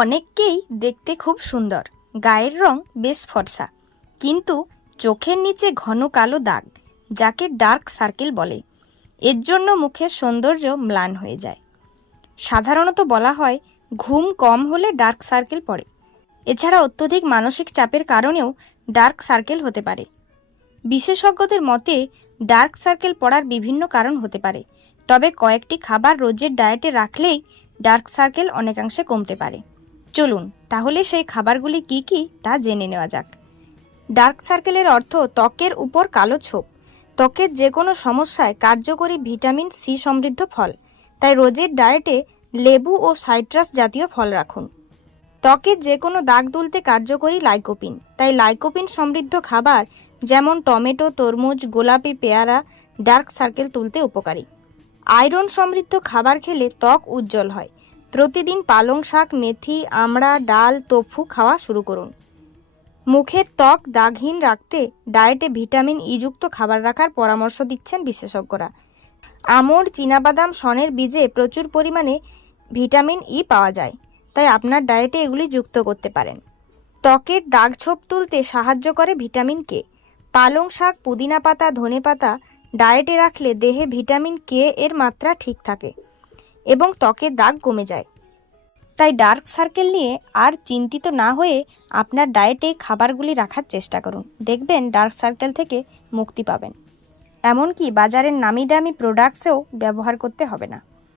অনেককেই দেখতে খুব সুন্দর, গায়ের রং বেশ ফর্সা, কিন্তু চোখের নিচে ঘন কালো দাগ, যাকে ডার্ক সার্কেল বলে। এর জন্য মুখের সৌন্দর্য ম্লান হয়ে যায়। সাধারণত বলা হয় ঘুম কম হলে ডার্ক সার্কেল পড়ে। এছাড়া অত্যধিক মানসিক চাপের কারণেও ডার্ক সার্কেল হতে পারে। বিশেষজ্ঞদের মতে ডার্ক সার্কেল পড়ার বিভিন্ন কারণ হতে পারে, তবে কয়েকটি খাবার রোজের ডায়েটে রাখলেই ডার্ক সার্কেল অনেকাংশে কমতে পারে। চলুন তাহলে সেই খাবারগুলি কি কি তা জেনে নেওয়া যাক। ডার্ক সার্কেলের অর্থ ত্বকের উপর কালো ছোপ। ত্বকের যে কোনো সমস্যায় কার্যকরী ভিটামিন সি সমৃদ্ধ ফল, তাই রোজের ডায়েটে লেবু ও সাইট্রাস জাতীয় ফল রাখুন। ত্বকের যে কোনো দাগ তুলতে কার্যকরী লাইকোপিন, তাই লাইকোপিন সমৃদ্ধ খাবার যেমন টমেটো, তরমুজ, গোলাপি, পেয়ারা ডার্ক সার্কেল তুলতে উপকারী। আয়রন সমৃদ্ধ খাবার খেলে ত্বক উজ্জ্বল হয়। প্রতিদিন পালং শাক, মেথি, আমড়া, ডাল, তোফু খাওয়া শুরু করুন। মুখের ত্বক দাগহীন রাখতে ডায়েটে ভিটামিন ই যুক্ত খাবার রাখার পরামর্শ দিচ্ছেন বিশেষজ্ঞরা। আমড়, চীনাবাদাম, শনের বীজে প্রচুর পরিমাণে ভিটামিন ই পাওয়া যায়, তাই আপনার ডায়েটে এগুলি যুক্ত করতে পারেন। ত্বকের দাগ ছোপ তুলতে সাহায্য করে ভিটামিন কে। পালং শাক, পুদিনা পাতা, ধনে পাতা ডায়েটে রাখলে দেহে ভিটামিন কে এর মাত্রা ঠিক থাকে এবং ত্বকের দাগ কমে যায়। তাই ডার্ক সার্কেল নিয়ে আর চিন্তিত না হয়ে আপনার ডায়েটে খাবারগুলি রাখার চেষ্টা করুন, দেখবেন ডার্ক সার্কেল থেকে মুক্তি পাবেন। এমনকি বাজারের নামি দামি প্রোডাক্টসেও ব্যবহার করতে হবে না।